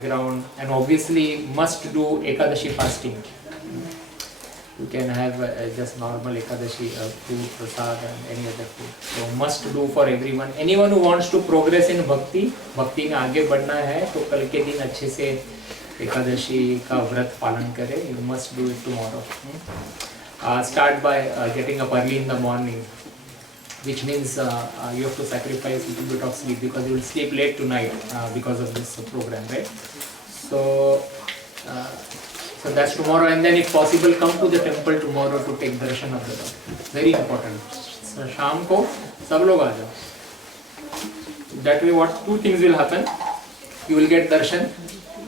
ground, and obviously must do Ekadashi fasting. You can have just normal Ekadashi food, prasad and any other food. So must do for everyone. Anyone who wants to progress in bhakti में आगे बढ़ना है तो कल के दिन अच्छे से एकादशी का व्रत पालन करें. You must do it tomorrow. Start by getting up early in the morning, which means you have to sacrifice a little bit of sleep because you will sleep late tonight because of this program, right? So that's tomorrow, and then if possible come to the temple tomorrow to take darshan of the Lord. Very important. So शाम को सब लोग आ जाओ. That way what two things will happen. You will get darshan,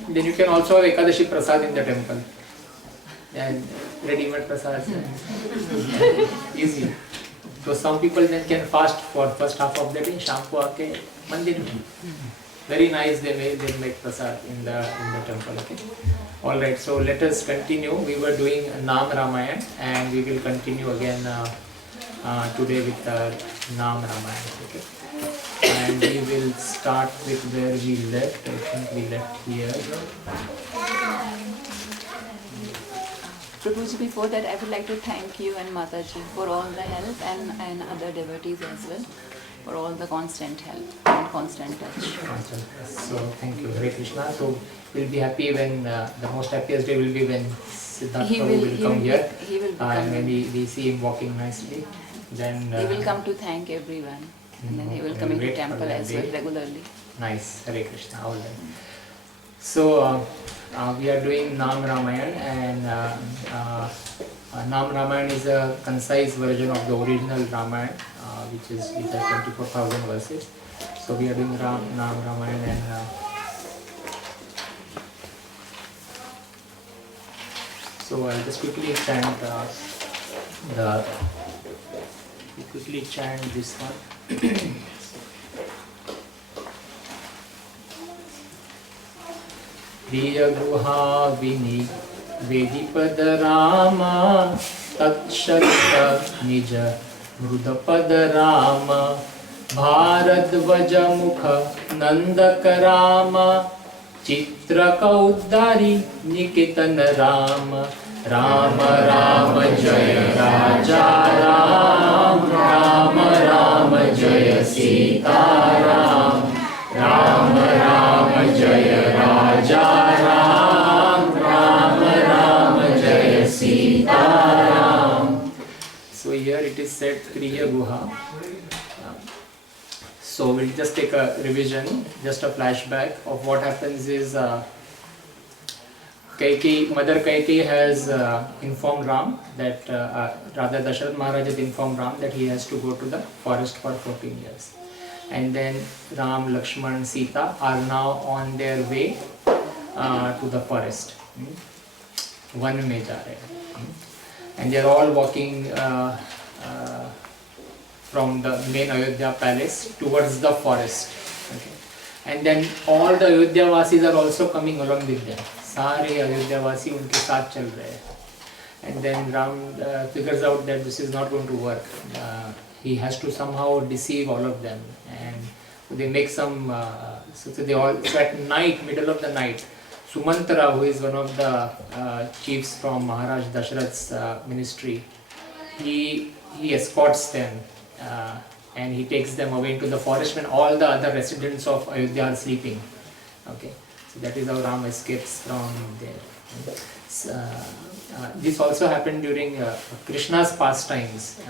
then you can also have Ekadashi prasad in the temple. And ready-made prasad. Easy. So some people then can fast for first half of the day. शाम को आके मंदिर में. Very nice. They make prasad in the temple. Okay. All right. So let us continue. We were doing Nam Ramayana, and we will continue again today with Nam Ramayana. Okay. And we will start with where we left. I think we left here. Prabhuji, before that, I would like to thank you and Mataji for all the help and other devotees as well for all the constant help and constant touch. So thank you, Hare Krishna. So we'll be happy when the most happiest day will be when Siddhartha will come here. He will and when we see him walking nicely, then he will come to thank everyone, and then he will come into temple as well regularly. Nice, Hare Krishna. All right. So we are doing Nam Ramayana, and Nam Ramayana is a concise version of the original Ramayana, which has 24,000 verses. So we are doing Nam Ramayana, and so I'll just quickly chant this one. प्रिय गुहा विनि वेदिपद रामा तत्शक्त निज मृदपद राम भारद्वज मुख नंदक राम चित्रकौद्दारी निकेतन राम राम राम जय राजा राम राम राम जय सीता राम राम राम जय राजा राम राम राम जय Sita Ram. So here it is said Kriya Guha. So we'll just take a revision, just a flashback of what happens is Mother Kaikeyi has informed Ram that rather Dasharatha Maharaj has informed Ram that he has to go to the forest for 14 years. And then Ram, Lakshman, Sita are now on their way to the forest. One mein ja rahe hain. And they are all walking from the main Ayodhya palace towards the forest. Okay. And then all the Ayodhya Vasis are also coming along with them. सारे अयोध्या वासी उनके साथ चल रहे हैं. And then Ram figures out that this is not going to work. He has to somehow deceive all of them, and they make some. So they all. So at night, middle of the night, Sumantra, who is one of the chiefs from Maharaj Dasharath's ministry, he escorts them and he takes them away into the forest when all the other residents of Ayodhya are sleeping. Okay, so that is how Ram escapes from there. This also happened during Krishna's pastimes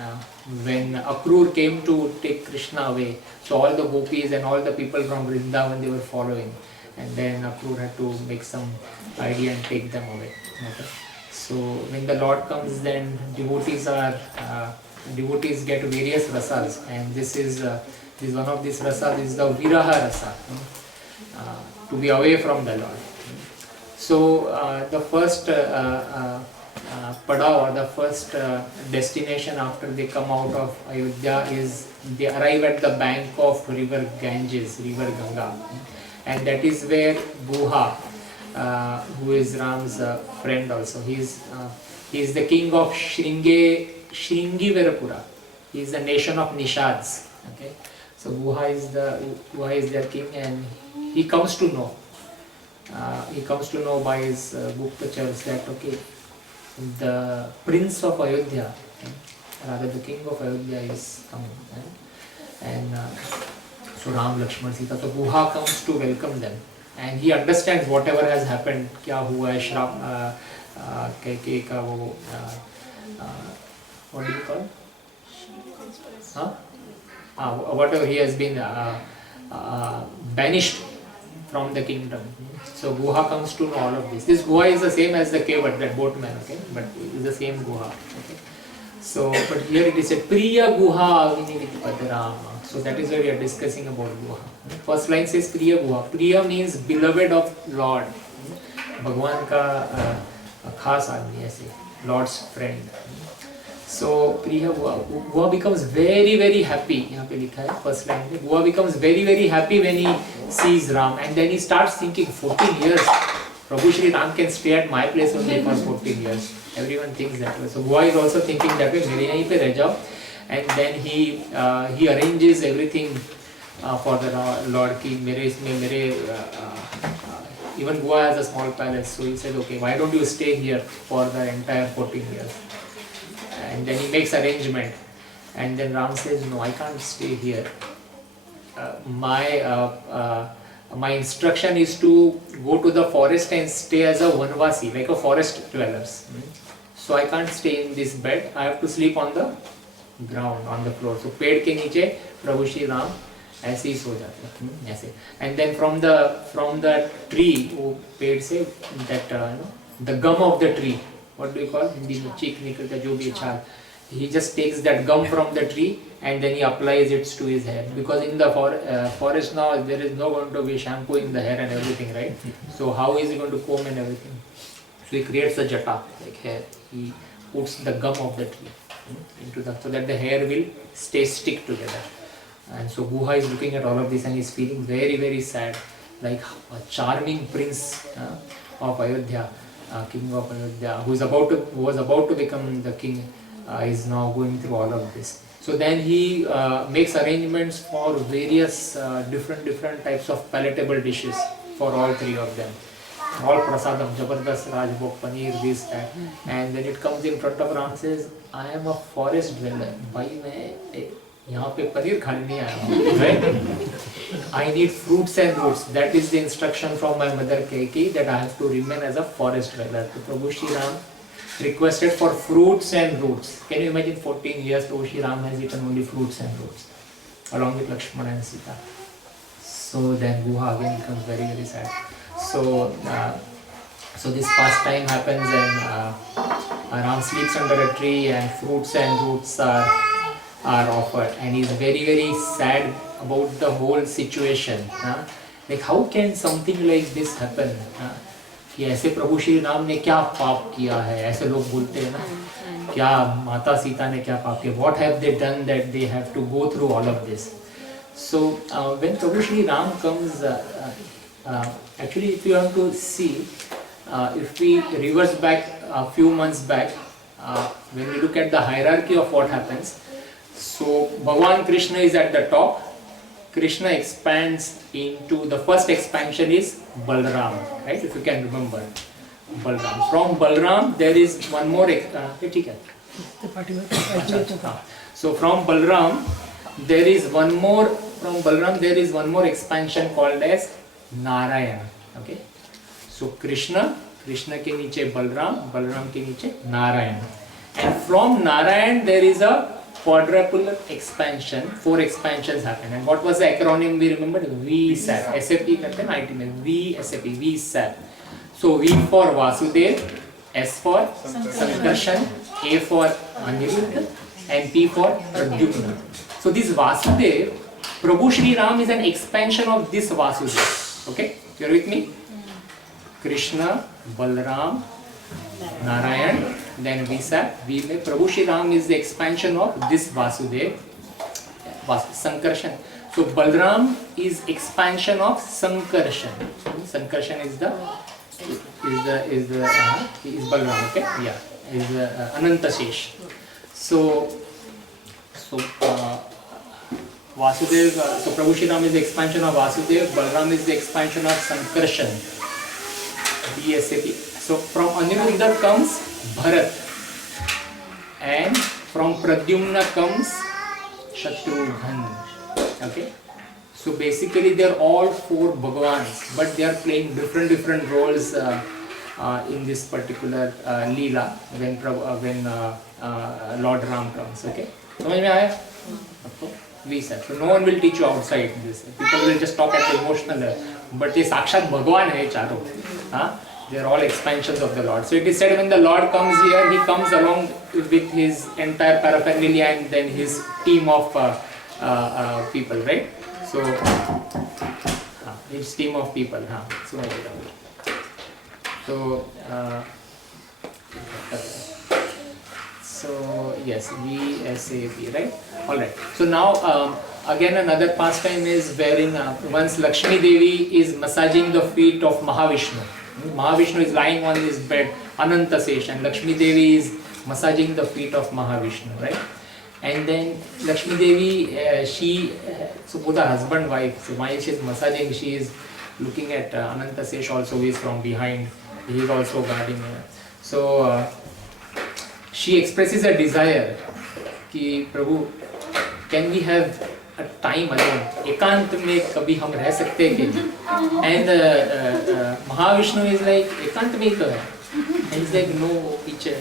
when Akrur came to take Krishna away. So all the gopis and all the people from Vrindavan, they were following, and then Akrur had to make some idea and take them away. Okay. So when the Lord comes, then devotees get various rasas, and this one of these rasas is the Viraha rasa, to be away from the Lord. So the first padav, or the first destination after they come out of Ayodhya is they arrive at the bank of river Ganges, river Ganga, and that is where Guha, who is Ram's friend also, he is the king of Shringiverapura. He is the nation of Nishads. Okay, so Guha is their king, and he comes to know he comes to know by his Guptachars that okay, the prince of Ayodhya, rather the king of Ayodhya is coming. And so Ram, Lakshman, Sita, so Guha comes to welcome them. And he understands whatever has happened, क्या हुआ है, श्राप, कैके का वो, what do you call? Whatever he has been banished from the kingdom. So Guha comes to know all of this. This Guha is the same as the Kevat, that boatman, okay? But it is the same Guha. Okay? So, but here it is said, Priya Guha Avinivipadarama. So that is why we are discussing about Guha. First line says Priya Guha. Priya means beloved of Lord. Bhagwan ka khas aadmi aise, Lord's friend. So Priya Guha. Guha becomes very, very happy. यहाँ पे लिखा है first line में. Guha becomes very, very happy when he sees Ram, and then he starts thinking, 14 years. Prabhu Shri Ram can stay at my place only for 14 years. Everyone thinks that way. So Guha is also thinking that way. मेरे यहीं पे रह जाओ. And then he arranges everything for the Lord ki mere isme mere even Guha has a small palace, so he said, okay, why don't you stay here for the entire 14 years? And then he makes arrangement, and then Ram says, no, I can't stay here. My instruction is to go to the forest and stay as a vanvasi, like a forest dwellers. So I can't stay in this bed, I have to sleep on the ground, on the floor. So पेड़ के नीचे प्रभु श्री राम ऐसे ही सो जाते हैं ऐसे. And then from the tree, वो पेड़ से that the gum of the tree, what do you call, Hindi में चीक निकलता जो भी छाल, he just takes that gum from the tree and then he applies it to his hair, because in the forest now there is no going to be shampoo in the hair and everything, right? So how is he going to comb and everything? So he creates a jata like hair. He puts the gum of the tree into the, so that the hair will stick together. And so Guha is looking at all of this and is feeling very, very sad, like a charming prince of Ayodhya, king of Ayodhya, who was about to become the king, is now going through all of this. So then he makes arrangements for various different types of palatable dishes for all three of them. All prasadam, jabardast, rajbhog, paneer, this, that. And then it comes in front of Ram, says, I am a forest dweller. Bhai, मैं यहाँ पे पनीर खाने नहीं आया हूँ, right? I need fruits and roots. That is the instruction from my mother Kaikeyi, that I have to remain as a forest dweller. So Prabhu Shri Ram requested for fruits and roots. Can you imagine 14 years Prabhu Shri Ram has eaten only fruits and roots, along with Lakshmana and Sita. So then Guha again becomes very, very sad. So this pastime happens, and Ram sleeps under a tree and fruits and roots are offered, and he's very, very sad about the whole situation. Like how can something like this happen? कि ऐसे प्रभु श्री राम ने क्या पाप किया है, ऐसे लोग बोलते हैं ना, क्या माता सीता ने क्या पाप किया, what have they done that they have to go through all of this? So when Prabhu Shri Ram comes, actually if you have to see, if we reverse back a few months back, when we look at the hierarchy of what happens, so Bhagwan Krishna is at the top. Krishna expands into, the first expansion is Balram, right? If you can remember, Balram. From Balram there is one more. So from Balram there is one more. From Balram there is one more expansion called as Narayana. Okay. So Krishna के नीचे Balram, Balram के नीचे Narayana, and from Narayana there is a quadruple expansion. 4 expansions happen. And what was the acronym we remembered? VSAP. SAP करते हैं ना IT में. VSAP. VSAP. So V for Vasudev, S for Sankarshan, A for Aniruddha, and P for Pradyumna. So this Vasudev, Prabhu Shri Ram is an expansion of this Vasudev. Okay, you're with me? Krishna, Balram, Narayan, then Visa. V में Prabhu Shri Ram is the expansion of this Vasudev, Sankarshan. So Balram is expansion of Sankarshan. Sankarshan is Balram. Okay, yeah, is Anantashesh. So Vasudev. So Prabhu Shri Ram is the expansion of Vasudev. Balram is the expansion of Sankarshan. BSAP. So from Aniruddha comes Bharat, and from Pradyumna comes Shatrughan. Okay. So basically they are all 4 Bhagavans, but they are playing different roles in this particular Leela when Lord Ram comes. Okay. समझ में आया? So no one will teach you outside this. People will just talk at the emotional level. But ये साक्षात भगवान है चारों. They are all expansions of the Lord. So it is said when the Lord comes here, he comes along with his entire paraphernalia and then his team of people, right? So his team of people. So yes, VSAP, right? All right. So now again another pastime is wherein once Lakshmi Devi is massaging the feet of Mahavishnu. Mahavishnu is lying on his bed, Ananta Sesh, and Lakshmi Devi is massaging the feet of Mahavishnu, right? And then Lakshmi Devi, so both are husband and wife. So while she is massaging, she is looking at Ananta Sesh also, who is from behind. He is also guarding her. So she expresses a desire कि प्रभु, can we have a time alone? एकांत में कभी हम रह सकते हैं क्या? And Mahavishnu is like, एकांत में ही तो है. And he's like, no, picture.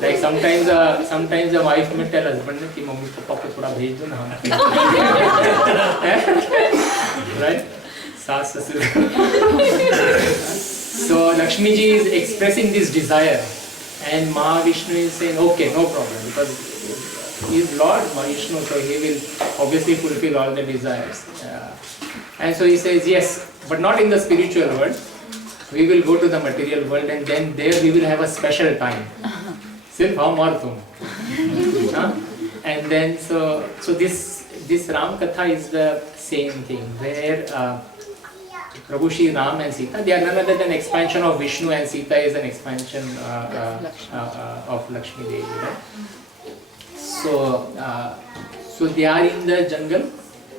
Like sometimes a wife may tell husband कि मम्मी पापा को थोड़ा भेज दो ना हम. Right? सास ससुर. So Lakshmi ji is expressing this desire, and Mahavishnu is saying, okay, no problem, because he is Lord Vishnu, so he will obviously fulfill all the desires. And so he says, yes, but not in the spiritual world. We will go to the material world, and then there we will have a special time. Sirf hum aur tum. And then so this Ram Katha is the same thing, where Prabhu Shri Ram and Sita, they are none other than expansion of Vishnu, and Sita is an expansion of Lakshmi Devi. Right? So they are in the jungle,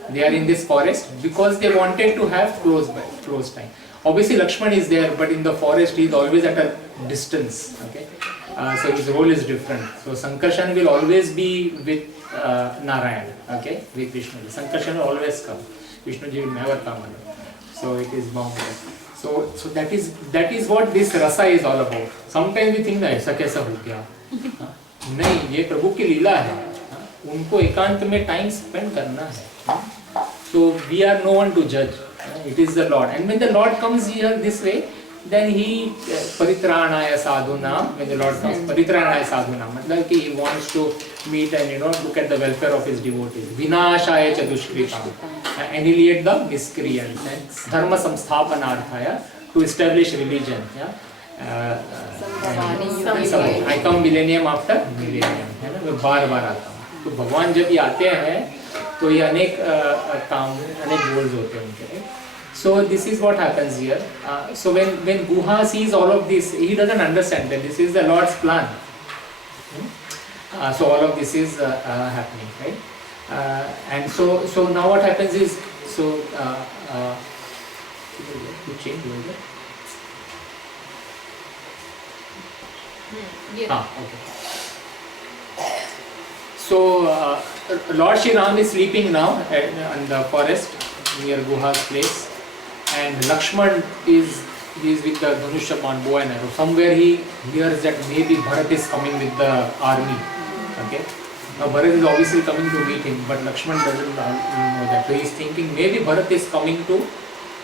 they are in this forest because they wanted to have close time. Obviously Lakshman is there, but in the forest he is always at a distance. Okay, so his role is different. So Sankarshan will always be with Narayana. Okay, with Vishnu. Sankarshan will always come. Vishnu ji will never come alone. So it is bound. So that is what this rasa is all about. Sometimes we think that ऐसा कैसा हो गया? नहीं, ये प्रभु की लीला है. उनको एकांत में time spend करना है. So we are no one to judge. It is the Lord. And when the Lord comes here this way, then he paritranaya sadhunam. When the Lord comes, paritranaya sadhunam, मतलब कि he wants to meet and look at the welfare of his devotees. Vinashaya cha dushkritam. Annihilate the miscreants. Dharma samsthapanarthaya, to establish religion. I come millennium after millennium. है ना, मैं बार-बार आता हूँ. तो भगवान जब ये आते हैं, तो ये अनेक काम, अनेक goals होते हैं उनके. So this is what happens here. So when Guha sees all of this, he doesn't understand that this is the Lord's plan. So all of this is happening, right? And so now what happens is, you change over. Yeah. Okay. So Lord Shri Ram is sleeping now in the forest near Guha's place, and Lakshman is with the Dhanusha bow and arrow. Somewhere he hears that maybe Bharat is coming with the army. Okay. Now Bharat is obviously coming to meet him, but Lakshman doesn't know that. So he is thinking maybe Bharat is coming to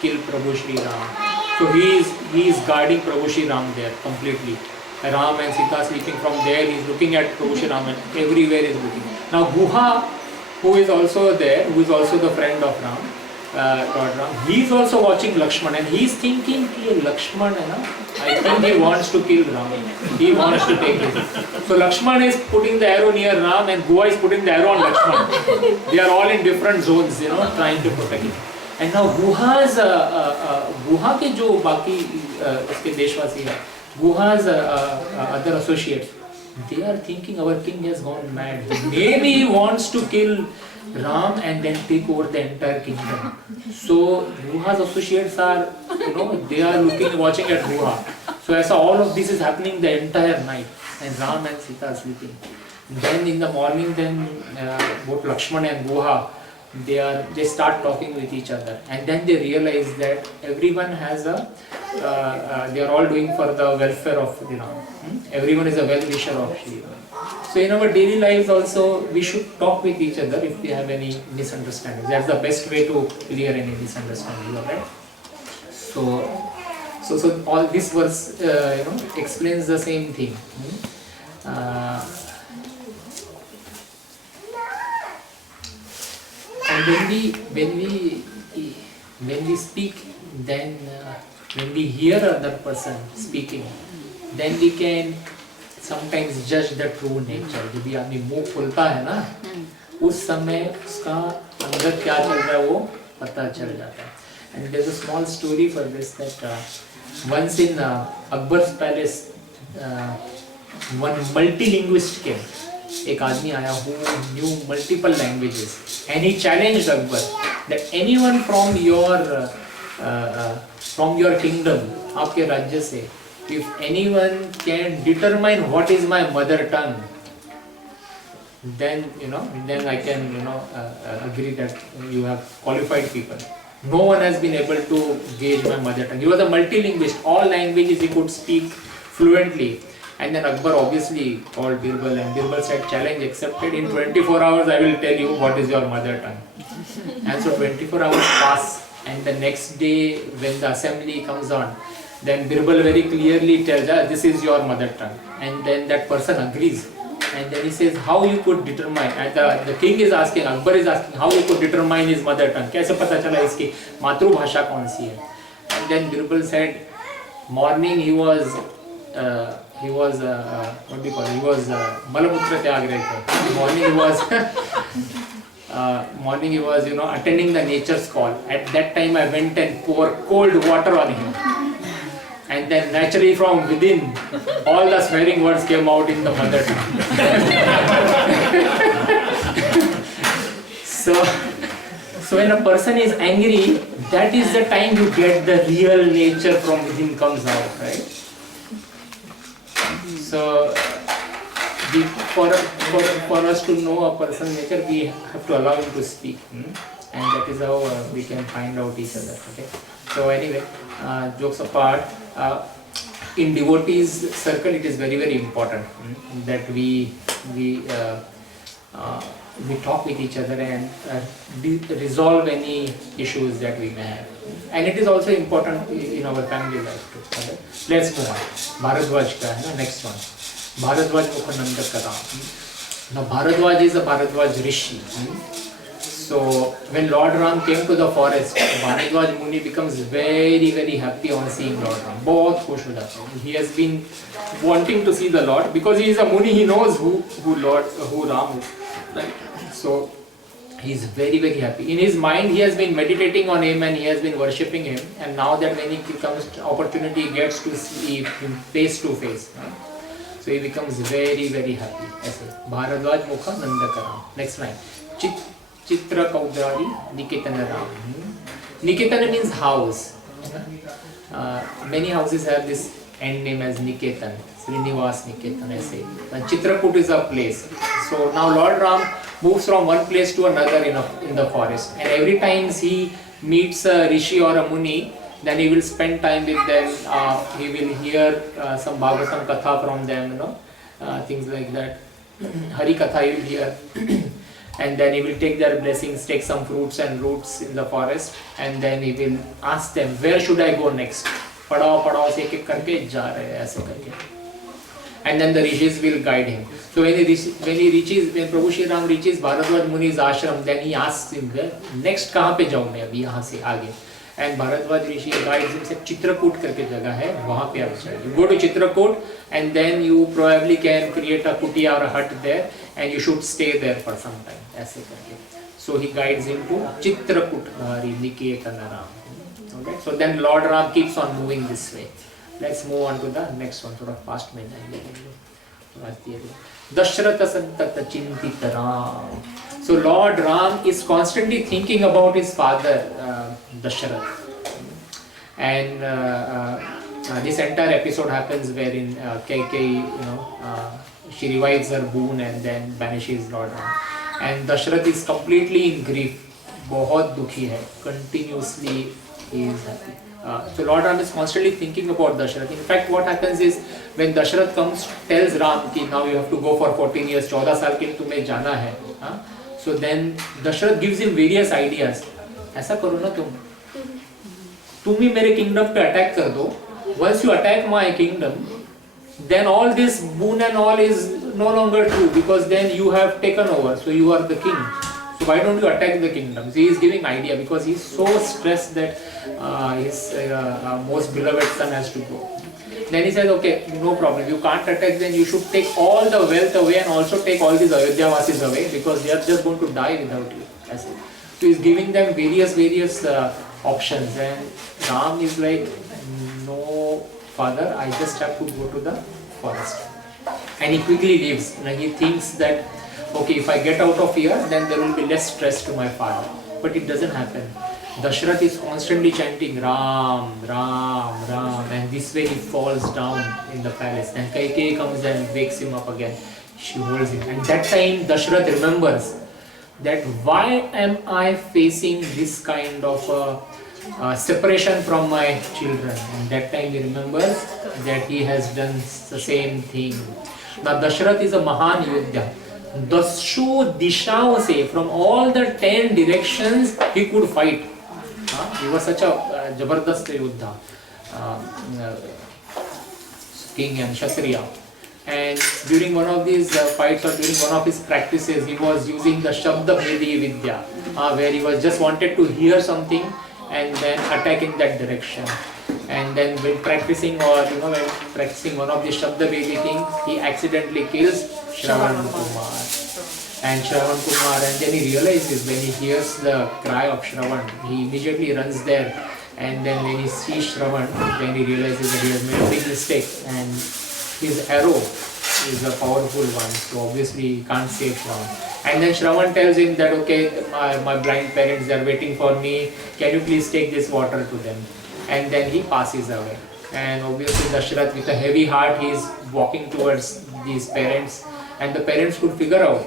kill Prabhu Shri Ram. So he is guarding Prabhu Shri Ram there completely. Ram and Sita sleeping from there. He is looking at Prabhu Shri Ram, and everywhere is looking. Now Guha, who is also there, who is also the friend of Ram, Lord Ram, he is also watching Lakshman, and he is thinking, Lakshman, I think he wants to kill Ram. He wants to take it. So Lakshman is putting the arrow near Ram, and Guha is putting the arrow on Lakshman. They are all in different zones, trying to protect it. And now Guha के जो बाकी उसके देशवासी हैं, Guha's other associates, they are thinking our king has gone mad. Maybe he wants to kill Ram and then take over the entire kingdom. So Ruha's associates are, they are watching at Ruha. So as all of this is happening the entire night, and Ram and Sita are sleeping. Then in the morning, both Lakshmana and Guha, they start talking with each other, and then they realize that everyone has they are all doing for the welfare of Ram. Everyone is a well-wisher of Shri Ram. So in our daily lives also, we should talk with each other if we have any misunderstanding. That's the best way to clear any misunderstanding, right? So all this verse, explains the same thing. And when we speak, then when we hear another person speaking, then we can sometimes judge the true nature. जब भी आदमी मुंह खोलता है ना, उस समय उसका अंदर क्या चल रहा है वो पता चल जाता है. And there's a small story for this, that once in Akbar's palace, one multilinguist came. एक आदमी आया who knew multiple languages, and he challenged Akbar that anyone from your kingdom, आपके राज्य से, if anyone can determine what is my mother tongue, then I can agree that you have qualified people. No one has been able to gauge my mother tongue. He was a multilinguist, all languages he could speak fluently. And then Akbar obviously called Birbal, and Birbal said, challenge accepted. In 24 hours I will tell you what is your mother tongue. And so 24 hours pass, and the next day when the assembly comes on, then Birbal very clearly tells, this is your mother tongue. And then that person agrees. And then he says, how you could determine, and the king is asking, Akbar is asking, how you could determine his mother tongue. कैसे पता चला इसकी मातृभाषा कौन सी है? And then Birbal said, morning he was what do you call it? He was malamutra त्याग रहे थे. Morning he was attending the nature's call. At that time I went and poured cold water on him. And then naturally from within, all the swearing words came out in the mother tongue. So when a person is angry, that is the time you get the real nature from within comes out, right? So for us to know a person's nature, we have to allow him to speak, and that is how we can find out each other. Okay. So anyway, jokes apart, in devotees circle it is very, very important that we talk with each other and resolve any issues that we may have. And it is also important in our family life too. Okay? Let's move on. Bharadwaj ka hai na, next one. Bharadwaj Mukhananda Karam. Now Bharadwaj is a Bharadwaj Rishi. So when Lord Ram came to the forest, Bharadwaj Muni becomes very, very happy on seeing Lord Ram. बहुत खुश हो जाता है. He has been wanting to see the Lord because he is a Muni. He knows who Ram is. Right? So he is very, very happy. In his mind, he has been meditating on him and he has been worshipping him. And now that when he comes opportunity, he gets to see him face to face. So he becomes very, very happy. Bharadwaj Mukha Nandakaram. Next line. Chitra Kaudari Niketana Ram. Niketana means house. Many houses have this end name as Niketan. Srinivas Niketan, I say. And Chitrakut is a place. So now Lord Ram moves from one place to another in the forest. And every time he meets a Rishi or a Muni, then he will spend time with them. He will hear some Bhagavatam Katha from them, things like that. Hari Katha he will hear. And then he will take their blessings, take some fruits and roots in the forest, and then he will ask them, where should I go next? Padao se ek karke ja rahe hai, aise karke. And then the rishis will guide him. So when Prabhu Shri Ram reaches Bharadwaj Muni's ashram, then he asks him, next kahan pe jaun main abhi yahan se aage? And Bharadwaj Rishi guides him, says Chitrakut karke jagah hai, wahan pe aap chaliye. You go to Chitrakut, and then you probably can create a kutia or a hut there, and you should stay there for some time. Aise karke. So he guides him to Chitrakut Hari Niketana Ram. Okay? So then Lord Ram keeps on moving this way. Let's move on to the next one. Sort of fast mein. Dashrata Santata Chintita Ram. So Lord Ram is constantly thinking about his father Dasharath. And this entire episode happens wherein Kaikeyi, she revives her boon and then banishes Lord Ram. And Dasharath is completely in grief. बहुत दुखी है, continuously he is happy. So Lord Ram is constantly thinking about Dasharath. In fact, what happens is when Dasharath comes, tells Ram कि now you have to go for 14 years, 14 साल के लिए तुम्हें जाना है. So then Dasharath gives him various ideas. ऐसा करो ना तुम ही मेरे kingdom पे attack कर दो. Once you attack my kingdom, then all this boon and all is no longer true because then you have taken over. So you are the king. So why don't you attack the kingdoms? He is giving idea because he is so stressed that his most beloved son has to go. Then he says, okay, no problem. You can't attack, then you should take all the wealth away and also take all these Ayodhyavasis away because they are just going to die without you. That's it. So he is giving them various options, and Ram is like, no father, I just have to go to the forest. And he quickly leaves. He thinks that, okay, if I get out of here, then there will be less stress to my father. But it doesn't happen. Dasharath is constantly chanting Ram, Ram, Ram, and this way he falls down in the palace. And Kaikeyi comes and wakes him up again. She holds him. And that time Dasharath remembers that why am I facing this kind of separation from my children? And that time he remembers that he has done the same thing. Now Dasharath is a Mahan Yodhya. Dasho Dishaon se, from all the 10 directions he could fight. He was such a Jabardast Yodha, king and Kshatriya. And during one of these fights or during one of his practices, he was using the Shabda Vedi Vidya, where he was just wanted to hear something and then attack in that direction. And then when practicing when practicing one of the Shabda Vedi things, he accidentally kills Shravan Kumar. And Shravan Kumar, and then he realizes when he hears the cry of Shravan, he immediately runs there. And then when he sees Shravan, then he realizes that he has made a big mistake and his arrow is a powerful one, so obviously he can't save Shravan. And then Shravan tells him that, okay, my blind parents, they are waiting for me, can you please take this water to them? And then he passes away. And obviously Dasharath, with a heavy heart, he is walking towards these parents, and the parents could figure out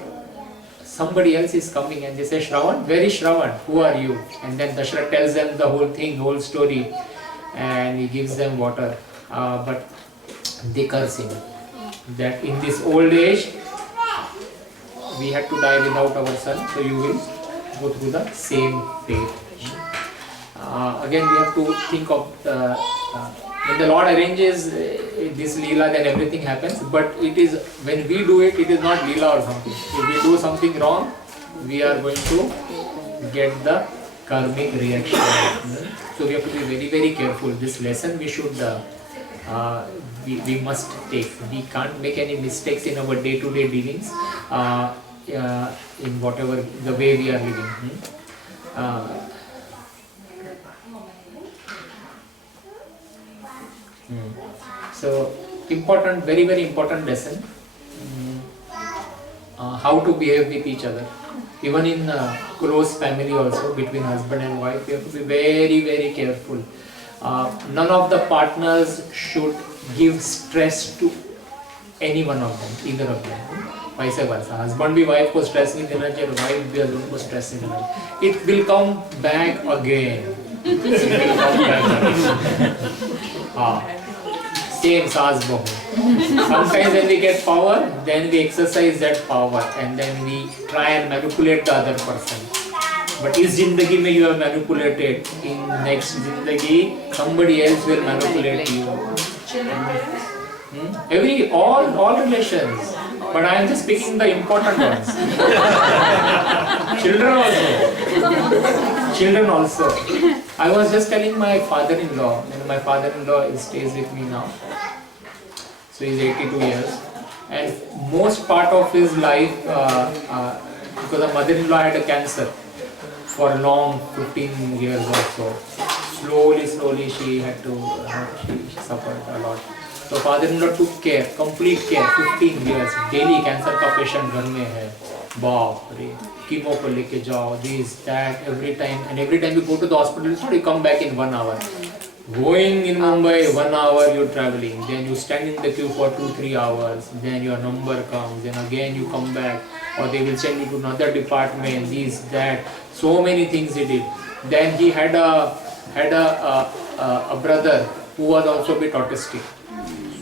somebody else is coming, and they say, Shravan, where is Shravan? Who are you? And then Dasharath tells them the whole thing, the whole story, and he gives them water. But they curse him that in this old age we had to die without our son, so you will go through the same fate. Again, we have to think of when the Lord arranges this Leela, then everything happens. But it is when we do it, it is not Leela or something. If we do something wrong, we are going to get the karmic reaction. So we have to be very, very careful. This lesson we should we must take. We can't make any mistakes in our day-to-day dealings in whatever the way we are living. So important, very, very important lesson. How to behave with each other. Even in close family also, between husband and wife, we have to be very, very careful. None of the partners should give stress to any one of them, either of them. Vice versa. Husband भी wife को stress नहीं देना चाहिए, wife भी husband को stress नहीं देना चाहिए. It will come back again. It will come back again. Same saas bahu. Sometimes when we get power, then we exercise that power and then we try and manipulate the other person. But इस जिंदगी में you have manipulated, in next जिंदगी somebody else will manipulate you. All relations. But I am just picking the important ones. Children also. I was just telling my father-in-law, and my father-in-law stays with me now. So he's 82 years. And most part of his life, because the mother-in-law had a cancer for long, 15 years or so. Slowly she had to, she suffered a lot. So father-in-law took care, complete care, 15 years. Daily cancer का patient घर में है. बाप रे, chemo को लेके जाओ, this, that, every time. And every time you go to the hospital, it's not you come back in 1 hour. Going in Mumbai, 1 hour you're traveling. Then you stand in the queue for 2-3 hours. Then your number comes. Then again you come back. Or they will send you to another department, this, that. So many things he did. Then he had a brother who was also a bit autistic.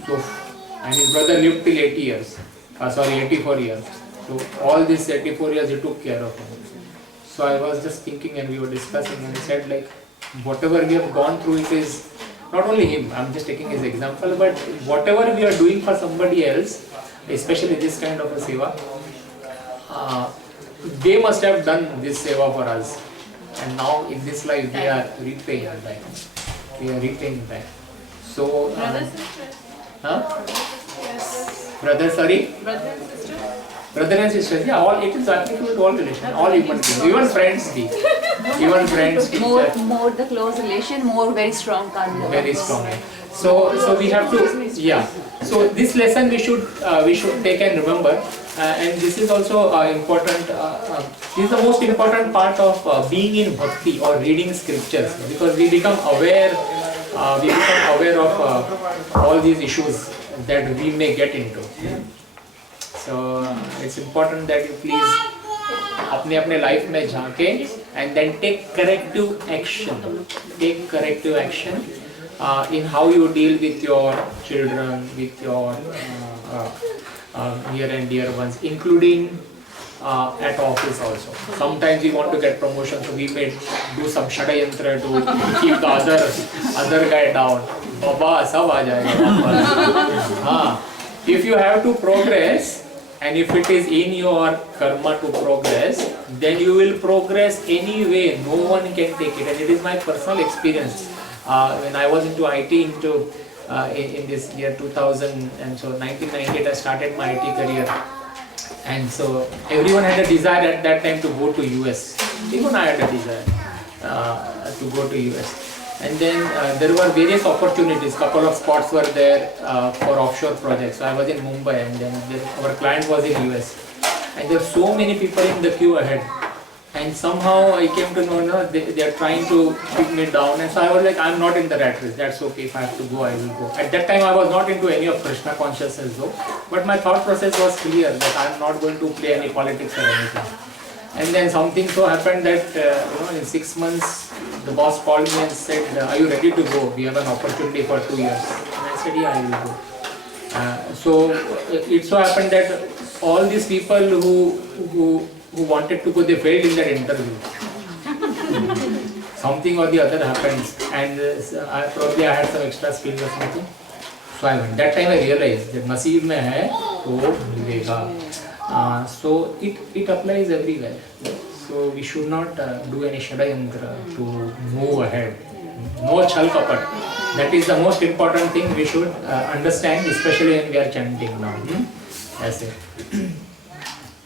So, and his brother lived till 84 years. So all these 84 years he took care of him. So I was just thinking and we were discussing and he said like, whatever we have gone through, it is not only him, I'm just taking his example, but whatever we are doing for somebody else, especially this kind of a seva, they must have done this seva for us. And now in this life we are repaying back. So, brother, sorry? Brother and sisters, yeah, all it is applicable to all relations, all human beings, even friends, even friends, teachers. More the close relation, more very strong karma. Very strong. So we have to, yeah. So this lesson we should take and remember, and this is also important. This is the most important part of being in bhakti or reading scriptures, because we become aware of all these issues that we may get into. So it's important that you please अपने life में झांके and then take corrective action. Take corrective action in how you deal with your children, with your near and dear ones, including at office also. Sometimes we want to get promotion, so we may do some shadayantra to keep the other guy down. Baba, sab aa jayega. If you have to progress, and if it is in your karma to progress, then you will progress anyway. No one can take it, and it is my personal experience. When I was into IT, in this year 2000, and so 1998, I started my IT career. And so everyone had a desire at that time to go to US. Even I had a desire to go to US. And then there were various opportunities. Couple of spots were there for offshore projects. So I was in Mumbai, and then our client was in US. And there were so many people in the queue ahead. And somehow I came to know they are trying to keep me down. And so I was like, I'm not in the rat race. That's okay. If I have to go, I will go. At that time, I was not into any of Krishna consciousness though. But my thought process was clear that I'm not going to play any politics or anything. And then something so happened that in 6 months, the boss called me and said, are you ready to go? We have an opportunity for 2 years. And I said, yeah, I will go. So it so happened that all these people who wanted to go, they failed in that interview. Something or the other happened, and I had some extra skills or something. So I went. That time I realized that नसीब में है तो मिलेगा. So it applies everywhere. So we should not do any shadayantra to move ahead. No chal kapat. That is the most important thing we should understand, especially when we are chanting now. That's it.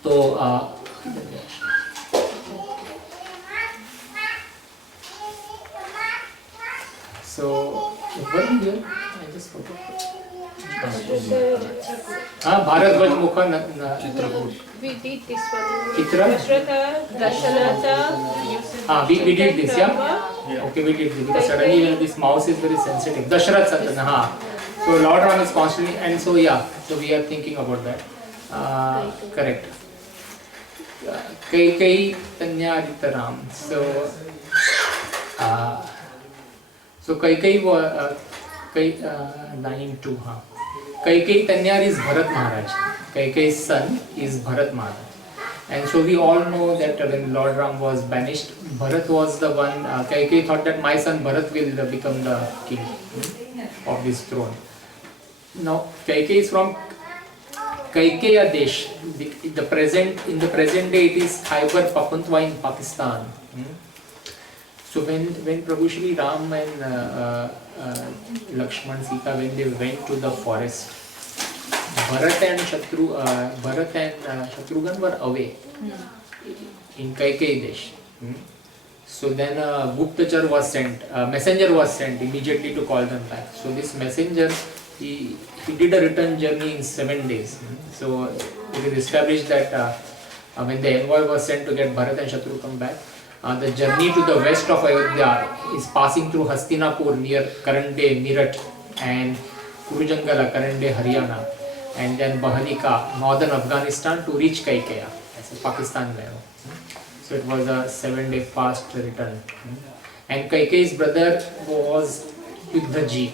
So what is here? I just forgot. Bharat Mukha Chitrakoot. We did this one. Chitra? Dasharatha. We did this, yeah? Okay, we did this because suddenly this mouse is very sensitive. Dasharath Satana. So Lord Ram is constantly, and so yeah, so we are thinking about that. Correct. Kai Tanyaritaram. So Kai line 2. Kai Tanyar is Bharat Maharaj. Kaikai's son is Bharat Maharaj. And so we all know that when Lord Ram was banished, Bharat was the one, Kaikai thought that my son Bharat will become the king of this throne. Now Kaikai is from Kaikeya Desh. In the present day it is Khyber Pakhtunkhwa in Pakistan. So when Prabhu Shri Ram and Lakshman Sita, when they went to the forest, Bharat and Shatrughan were away in Kaikeyi Desh. So then a Guptachar was sent, a messenger was sent immediately to call them back. So this messenger he did a return journey in 7 days. So it is established that when the envoy was sent to get Bharat and Shatrughan back, the journey to the west of Ayodhya is passing through Hastinapur near current day Meerut and Kurujangala, current day Haryana, and then Bahalika, northern Afghanistan, to reach Kaikeya, Pakistan. So it was a 7-day fast return. And Kaikeyi's brother was Yuddhajit.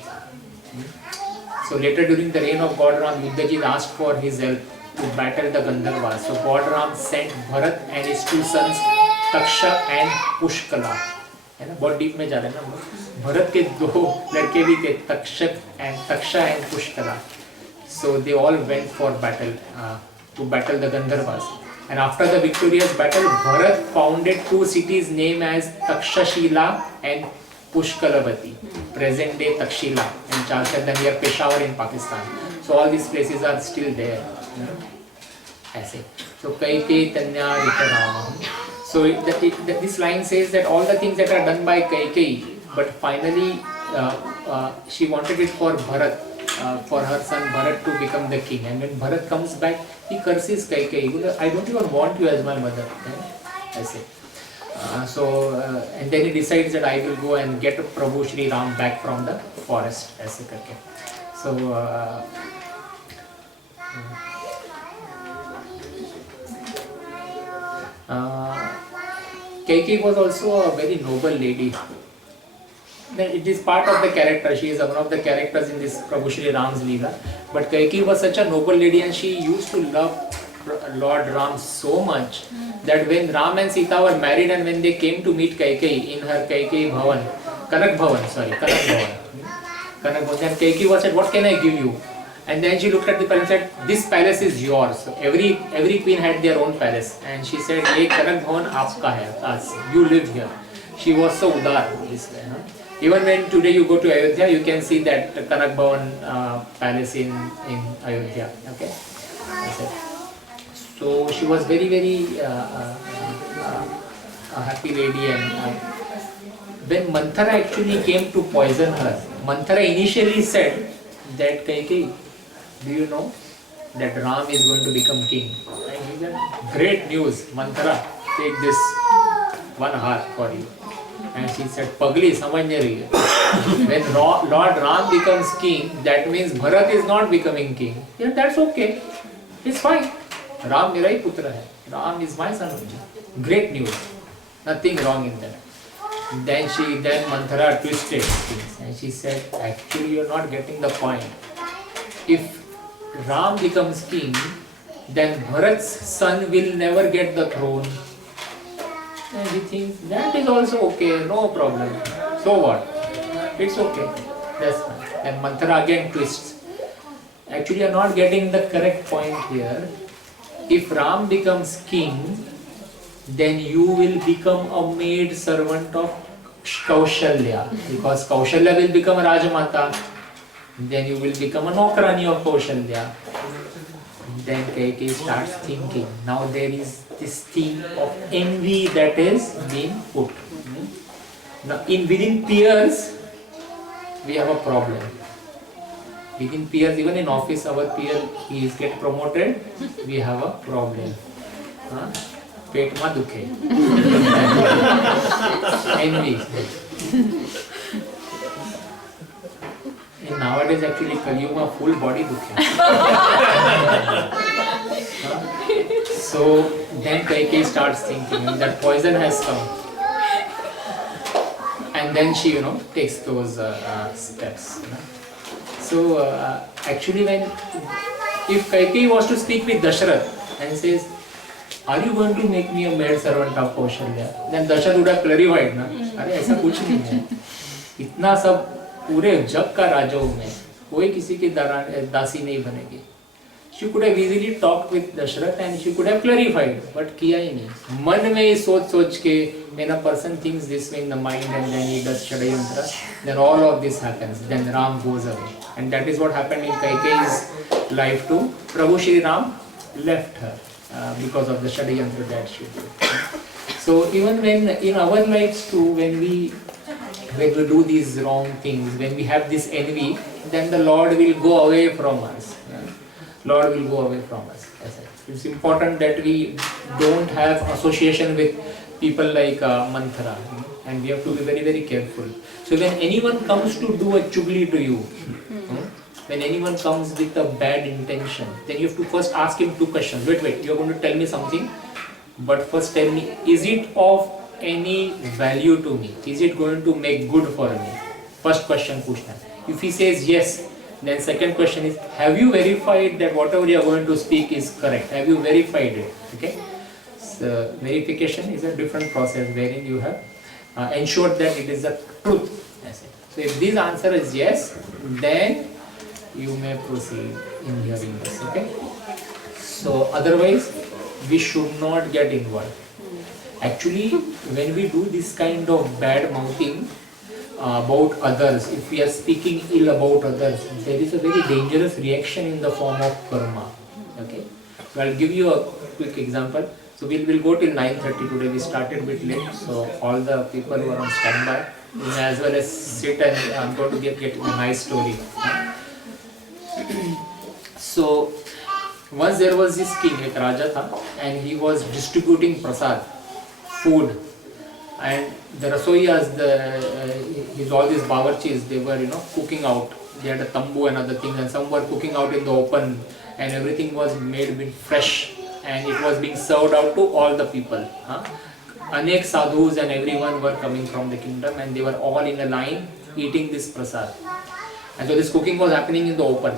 So later during the reign of God Ram, Yuddhajit asked for his help to battle the Gandharvas. So God Ram sent Bharat and his 2 sons Taksha and Pushkala. है ना, बहुत deep में जा रहे हैं ना. भरत के 2 लड़के भी थे, Taksha and Pushkala. So they all went for battle to battle the Gandharvas. And after the victorious battle, Bharat founded 2 cities named as Takshashila and Pushkalavati, present day Takshila and Chalsada near Peshawar in Pakistan. So all these places are still there. Aise. So Kaikeyi Tanya Ritarama. So this line says that all the things that are done by Kaikeyi, but finally she wanted it for Bharat, for her son Bharat to become the king. And when Bharat comes back, he curses Kaikeyi. I don't even want you as my mother. I say. And then he decides that I will go and get Prabhu Shri Ram back from the forest. ऐसे करके. So Kaikeyi was also a very noble lady. It is part of the character. She is one of the characters in this Prabhu Shri Ram's Leela. But Kaikeyi was such a noble lady, and she used to love Lord Ram so much that when Ram and Sita were married and when they came to meet Kaikeyi in her Kaikeyi Bhavan, Kanak Bhavan, then Kaikeyi was said, "What can I give you?" And then she looked at the palace and said, "This palace is yours." So every queen had their own palace, and she said, "Ye Kanak Bhavan aapka hai, you live here." She was so udar this way. Even when today you go to Ayodhya, you can see that Kanak Bhavan palace in Ayodhya. Okay. So she was very, very a happy lady. And when Manthara actually came to poison her, Manthara initially said that Kaikeyi, do you know that Ram is going to become king? And he said, great news, Manthara, take this 1 heart for you. And she said, Pagli, samajh nahi rahi hai. When Lord Ram becomes king, that means Bharat is not becoming king. Yeah, that's okay. It's fine. Ram mera hi putra hai. Ram is my son only. Great news. Nothing wrong in that. Then Manthara twisted things and she said, actually you are not getting the point. If Ram becomes king, then Bharat's son will never get the throne. And he thinks that is also okay, no problem. So what? It's okay. That's fine. And Manthara again twists. Actually you are not getting the correct point here. If Ram becomes king, then you will become a maid servant of Kaushalya, because Kaushalya will become a Rajamata. Then you will become a Nokrani of Kaushalya. Then Kaikeyi starts thinking. Now there is this theme of envy that is being put. Now within peers, we have a problem. Within peers, even in office, our peer is get promoted, we have a problem. Pet ma dukhe. Envy. And nowadays actually Kaliyuga full body dukhe. So then Kaikeyi starts thinking that poison has come. And then she takes those steps. So actually if Kaikeyi was to speak with Dasharath and says, are you going to make me a maid servant of Kaushalya? Then Dasharath would have clarified, na? अरे ऐसा कुछ नहीं है. इतना सब पूरे जग का राजाओं में कोई किसी की दासी नहीं बनेगी. She could have easily talked with Dasharath and she could have clarified, but किया ही नहीं. मन में ही सोच के when a person thinks this way in the mind and then he does Shadayantra, then all of this happens. Then Ram goes away, and that is what happened in Kaikeyi's life too. Prabhu Shri Ram left her because of the Shadayantra that she did. So even when in our lives too, when we when we do these wrong things, when we have this envy, then the Lord will go away from us. Lord will go away from us. It's important that we don't have association with people like Manthara, and we have to be very, very careful. So when anyone comes to do a chugli to you, when anyone comes with a bad intention, then you have to first ask him two questions. Wait, you are going to tell me something, but first tell me, is it of any value to me? Is it going to make good for me? First question, Krishna. If he says yes, then second question is, have you verified that whatever you are going to speak is correct? Have you verified it? Okay. So verification is a different process wherein you have ensured that it is the truth. So if this answer is yes, then you may proceed in hearing this. Okay. So otherwise, we should not get involved. Actually, when we do this kind of bad mouthing about others, if we are speaking ill about others, there is a very dangerous reaction in the form of karma. Okay. So I'll give you a quick example. So we'll go till 9:30 today. We started a bit late, so all the people who are on standby, as well as sit, and I'm going to get a nice story. So once there was this king, like Raja tha, and he was distributing prasad, food, and the rasoiyas, all these bawarchis, they were cooking out. They had a tambu and other things, and some were cooking out in the open, and everything was made fresh, and it was being served out to all the people. Anek sadhus and everyone were coming from the kingdom, and they were all in a line eating this prasad. And so this cooking was happening in the open,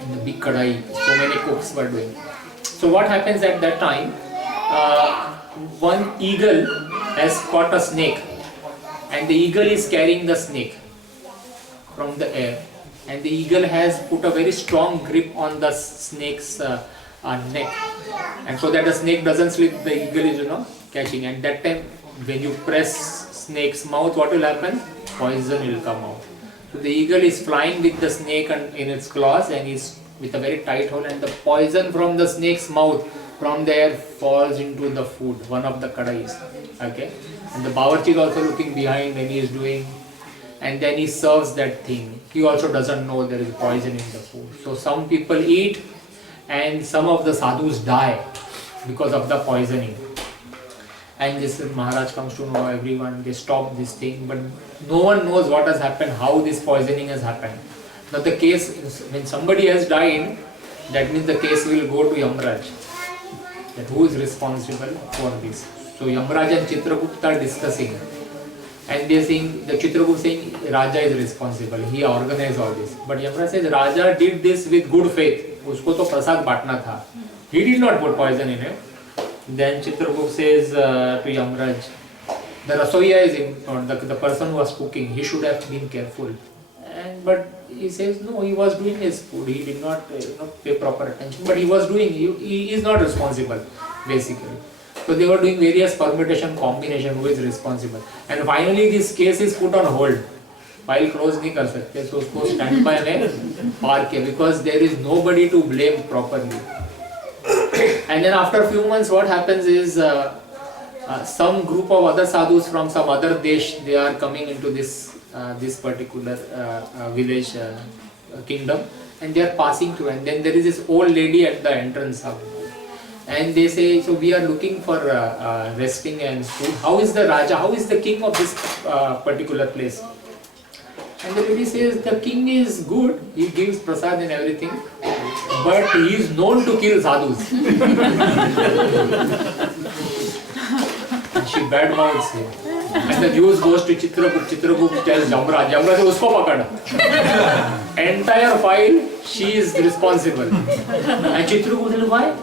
in the big kadai. So many cooks were doing. So what happens at that time? One eagle has caught a snake, and the eagle is carrying the snake from the air, and the eagle has put a very strong grip on the snake's neck, and so that the snake doesn't slip, the eagle is catching. And that time when you press snake's mouth, what will happen? Poison will come out. So the eagle is flying with the snake in its claws, and is with a very tight hold, and the poison from the snake's mouth from there falls into the food, one of the kadais. Okay, and the bawarchi is also looking behind, and he is doing, and then he serves that thing. He also doesn't know there is poison in the food. So some people eat, and some of the sadhus die because of the poisoning. And this Maharaj comes to know everyone, they stop this thing, but no one knows what has happened, how this poisoning has happened. Now the case, when somebody has died, that means the case will go to Yamraj. That who is responsible for this? So Yamraj and Chitragupta are discussing, and they are saying, the Chitragupta saying Raja is responsible, he organized all this. But Yamraj says Raja did this with good faith, usko to prasad batna tha. He did not put poison in it. Then Chitragupta says to Yamraj, the rasoiya is the person who was cooking, he should have been careful. But he says no, he was doing his food, he did not pay proper attention, but he was doing, he is not responsible basically. So they were doing various permutation, combination, who is responsible. And finally this case is put on hold. File close nahi kar sakte, so usko standby mein park kiya, because there is nobody to blame properly. And then after a few months, what happens is some group of other sadhus from some other desh, they are coming into this particular village kingdom, and they are passing through, and then there is this old lady at the entrance of, and they say, so we are looking for resting and food. How is the Raja, how is the king of this particular place? And the lady says, the king is good, he gives prasad and everything, but he is known to kill sadhus. And she badmouths him. And the news goes to Chitragupta. Chitragupta tells Yamraj. Yamraj says, usko pakad. Entire file, she is responsible. And Chitragupta says, why?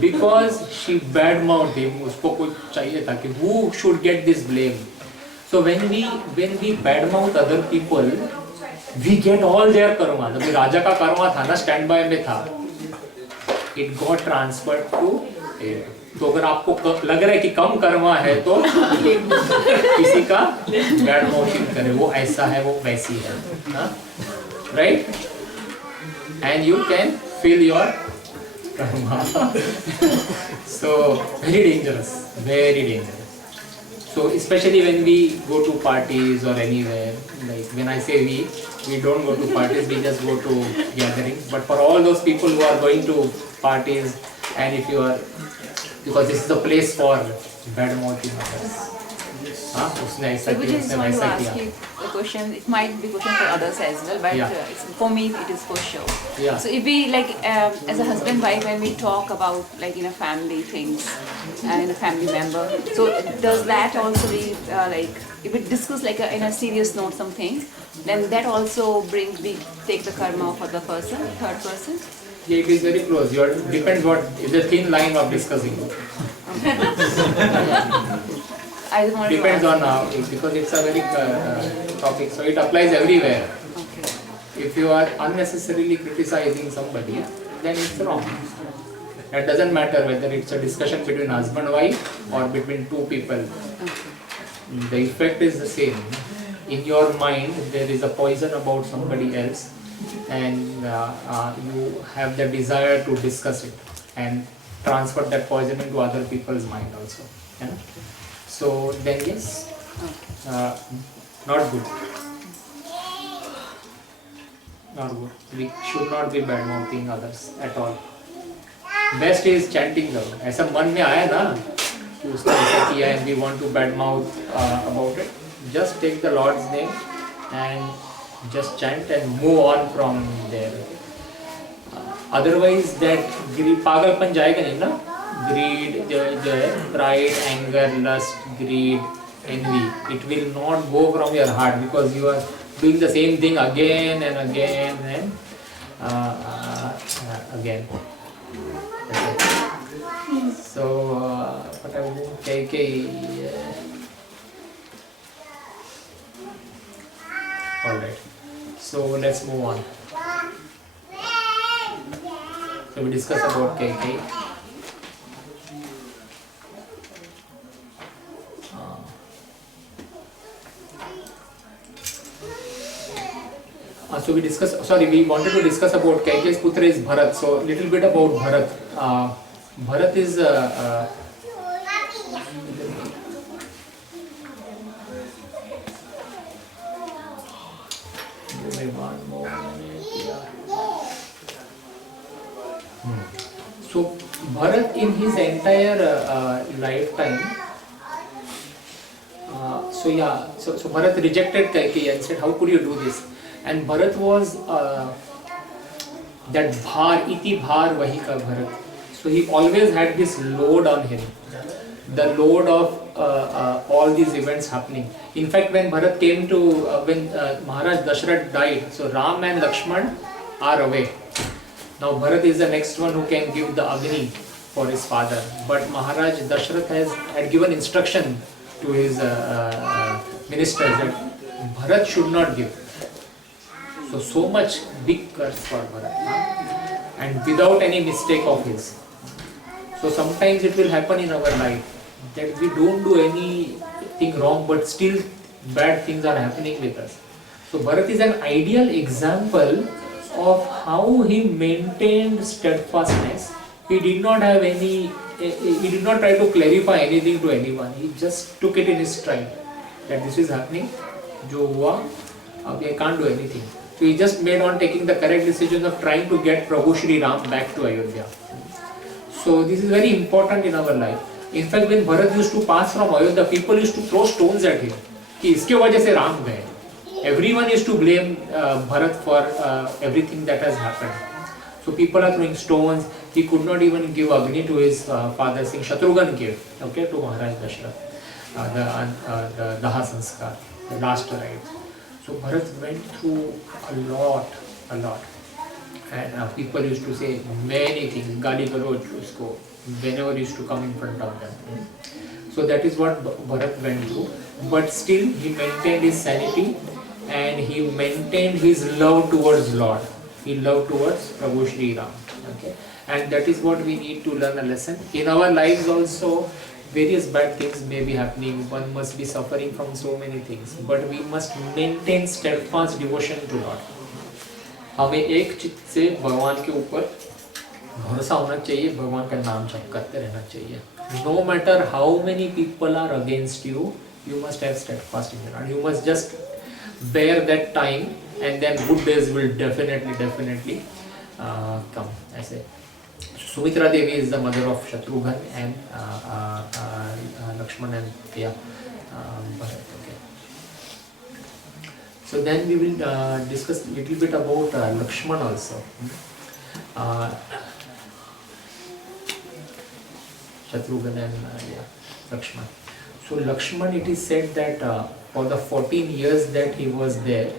Because she badmouthed him. Usko kuch chahiye tha ki who should get this blame. So when we badmouth other people, we get all their karma. The Raja ka karma tha na, standby mein tha. It got transferred to air. तो अगर आपको लग रहा है कि कम कर्मा है तो किसी का बैड माउथिंग करे, वो ऐसा है, वो वैसी है, right? And you can feel your Karma. So very dangerous, very dangerous. So especially when we go to parties or anywhere, like when I say we don't go to parties, we just go to gatherings. But for all those people who are going to parties, and if you are, because this is a place for bad mouthing others. उसने ऐसा So we किया, just उसने want to वैसा ask किया. you a question. It might be a question for others as well, but Yeah. for me it is for sure. Yeah. So if we like as a husband wife, when we talk about like in a family things and in a family member, so does that also be like if we discuss like in a serious note some things, then that also brings we take the karma of other person, third person. Yeah, it is very close. Your depends what is the thin line of discussing. I just wanted Depends to on because it's a very topic, so it applies everywhere. Okay. If you are unnecessarily criticizing somebody, then it's wrong. It doesn't matter whether it's a discussion between husband and wife or between two people. Okay. The effect is the same. In your mind, there is a poison about somebody else, and you have the desire to discuss it and transfer that poison into other people's mind also. Yeah? So then yes, not good. Not good. We should not be bad mouthing others at all. Best is chanting करो. ऐसा मन में आया ना कि उसने ऐसा किया and we want to bad mouth about it. Just take the Lord's name and just chant and move on from there. Otherwise that पागलपन जाएगा नहीं ना. Greed, pride, anger, lust, greed, envy. It will not go from your heart because you are doing the same thing again and again and again. So, what I will say, alright. So let's move on. So we discuss about KK. So we wanted to discuss about Kaikeyi's putra is Bharat. So little bit about Bharat. Bharat is give me one more minute. So Bharat in his entire lifetime. So Bharat rejected Kaikeyi and said, "How could you do this?" And Bharat was that bhar, iti bhar vahi ka Bharat. So he always had this load on him, the load of all these events happening. In fact, when Bharat came to, when Maharaj Dashrath died, so Ram and Lakshman are away. Now Bharat is the next one who can give the Agni for his father. But Maharaj Dashrath had given instruction to his ministers that Bharat should not give. So much big curse for Bharat, and without any mistake of his. So sometimes it will happen in our life that we don't do anything wrong, but still bad things are happening with us. So Bharat is an ideal example of how he maintained steadfastness. He did not have he did not try to clarify anything to anyone. He just took it in his stride that this is happening, jo hua, I can't do anything. So he just made on taking the correct decisions of trying to get Prabhu Shri Ram back to Ayodhya. So this is very important in our life. In fact, when Bharat used to pass from Ayodhya, people used to throw stones at him. कि इसके वजह से राम गए. Everyone used to blame Bharat for everything that has happened. So people are throwing stones. He could not even give Agni to his father, saying Shatrughan gave, okay, to Maharaj Dashrath, the Daha Sanskar, the last rites. So Bharat went through a lot, and people used to say many things, gali garoj usko, whenever he used to come in front of them. So that is what Bharat went through, but still he maintained his sanity and he maintained his love towards Lord. He loved towards Prabhu Shri Ram. Okay? And that is what we need to learn a lesson. In our lives also, various bad things may be happening. One must be suffering from so many things. But we must maintain steadfast devotion to Lord. हमें एक चित्त से भगवान के ऊपर भरोसा होना चाहिए, भगवान का नाम जप करते रहना चाहिए. No matter how many people are against you, you must have steadfast in your heart. You must just bear that time, and then good days will definitely come. I say. Sumitra Devi is the mother of Shatrughan and Lakshman and Bharat. Okay. So then we will discuss a little bit about Lakshman also. Shatrughan and Lakshman. So Lakshman, it is said that for the 14 years that he was there,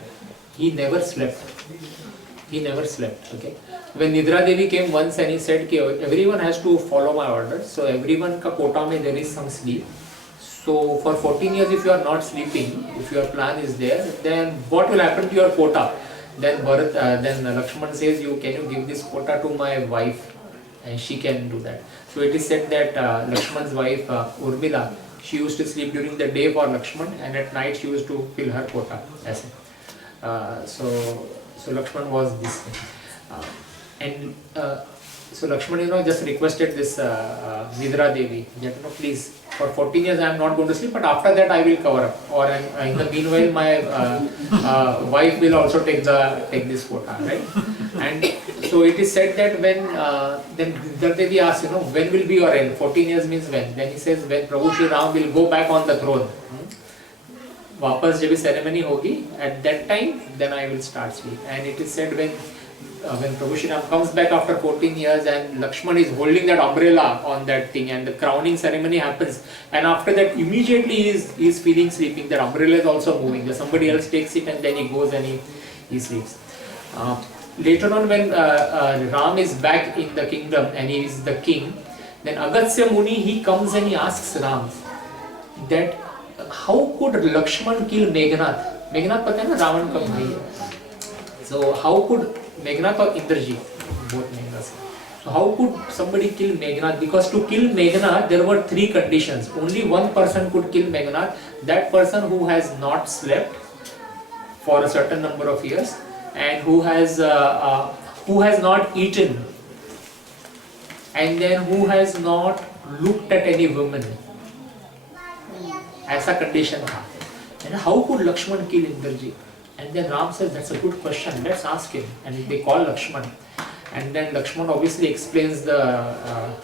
he never slept. He never slept. Okay. When Nidra Devi came once and he said, everyone has to follow my orders. So everyone ka quota mein there is some sleep. So for 14 years, if you are not sleeping, if your plan is there, then what will happen to your quota? Then Lakshman says, can you give this quota to my wife, and she can do that. So it is said that Lakshman's wife Urmila, she used to sleep during the day for Lakshman, and at night she used to fill her quota. So Lakshman was this thing. So Lakshman, just requested this Nidra Devi that, please, for 14 years I am not going to sleep, but after that I will cover up. Or in the meanwhile, my wife will also take this quota, right? And so it is said that when then Nidra Devi asks, when will be your end? 14 years means when? Then he says, when Prabhu Shri Ram will go back on the throne. Vapas jab ceremony hogi, at that time, then I will start sleep. And it is said when Prabhu Shri Ram comes back after 14 years and Lakshman is holding that umbrella on that thing, and the crowning ceremony happens, and after that immediately he is feeling sleeping, that umbrella is also moving, somebody else takes it and then he goes and he sleeps. Later on, when Ram is back in the kingdom and he is the king, then Agastya Muni, he comes and he asks Ram that how could Lakshman kill Meghnath? Meghnath pata hai na, Ravan ka bhai hai. So how could Meghnath or Indrajit, both Meghnaths. So how could somebody kill Meghnath? Because to kill Meghnath, there were 3 conditions. Only one person could kill Meghnath. That person who has not slept for a certain number of years, and who has not eaten, and then who has not looked at any woman. Aisa condition tha. And how could Lakshman kill Indrajit? And then Ram says, that's a good question, let's ask him. And they call Lakshman. And then Lakshman obviously explains the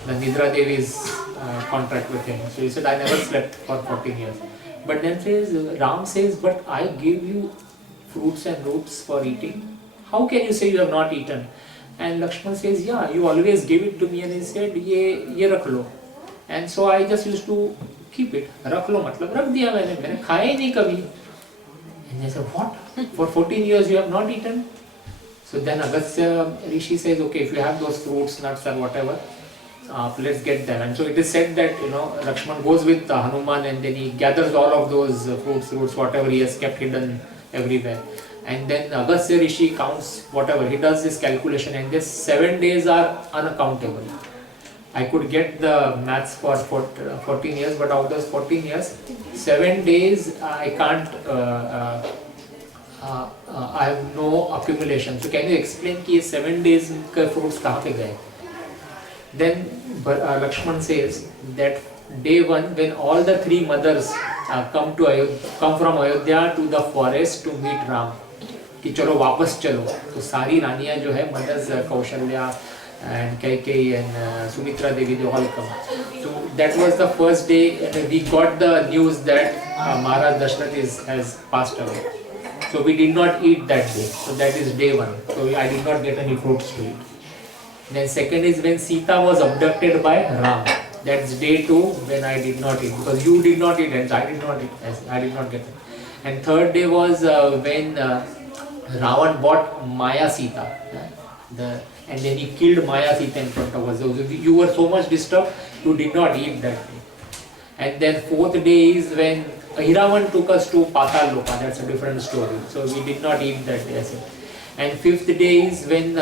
Nidra Devi's contract with him. So he said, I never slept for 14 years. But then Ram says, but I gave you fruits and roots for eating. How can you say you have not eaten? And Lakshman says, yeah, you always give it to me. And he said, ye rakh lo. And so I just used to keep it. Rakh lo matlab rakh diya maine khaya hi nahi kabhi. And they said, what? For 14 years you have not eaten? So then Agastya Rishi says, okay, if you have those fruits, nuts or whatever, let's get them. And so it is said that, Lakshman goes with Hanuman and then he gathers all of those fruits, whatever he has kept hidden everywhere. And then Agastya Rishi counts whatever, he does this calculation, and these 7 days are unaccountable. I could get the maths for 14 years, but out of those 14 years, 7 days I can't, I have no accumulation. So can you explain कि 7 days के fruits कहाँ पे गए? Then Lakshman says that day 1, when all the 3 mothers come from Ayodhya to the forest to meet Ram, कि चलो वापस चलो, तो सारी रानियाँ जो है mothers Kaushalya and Kaikeyi and Sumitra Devi, they all come. So that was the first day, and we got the news that Maharaj Dashrath has passed away. So we did not eat that day. So that is day 1. So I did not get any fruits to eat. Then second is when Sita was abducted by Ram. That's day 2, when I did not eat, because you did not eat and I did not eat. I did not get it. And third day was when Ravan bought Maya Sita. And then he killed Maya Sita in front of us. So you were so much disturbed, you did not eat that day. And then fourth day is when Ahiravan took us to Patal Loka. That's a different story. So we did not eat that day. And fifth day is when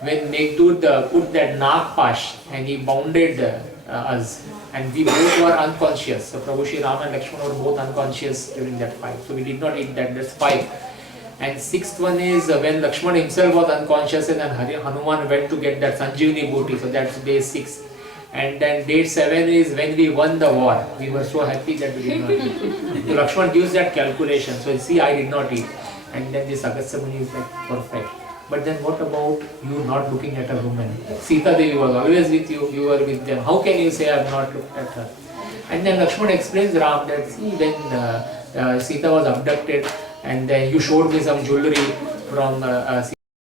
Meghdud put that Nagpash and he bounded us. And we both were unconscious. So Prabhu Shri Ram and Lakshman were both unconscious during that fight. So we did not eat that. That's 5. And sixth one is when Lakshman himself was unconscious and Hanuman went to get that Sanjeevani booty. So that's day 6. And then date 7 is when we won the war. We were so happy that we did not eat. So Lakshman gives that calculation. So see, I did not eat. And then this Agastya Muni is like perfect. But then what about you not looking at a woman? Sita Devi was always with you, you were with them. How can you say I have not looked at her? And then Lakshman explains Ram that see, when Sita was abducted and then you showed me some jewelry from Sita.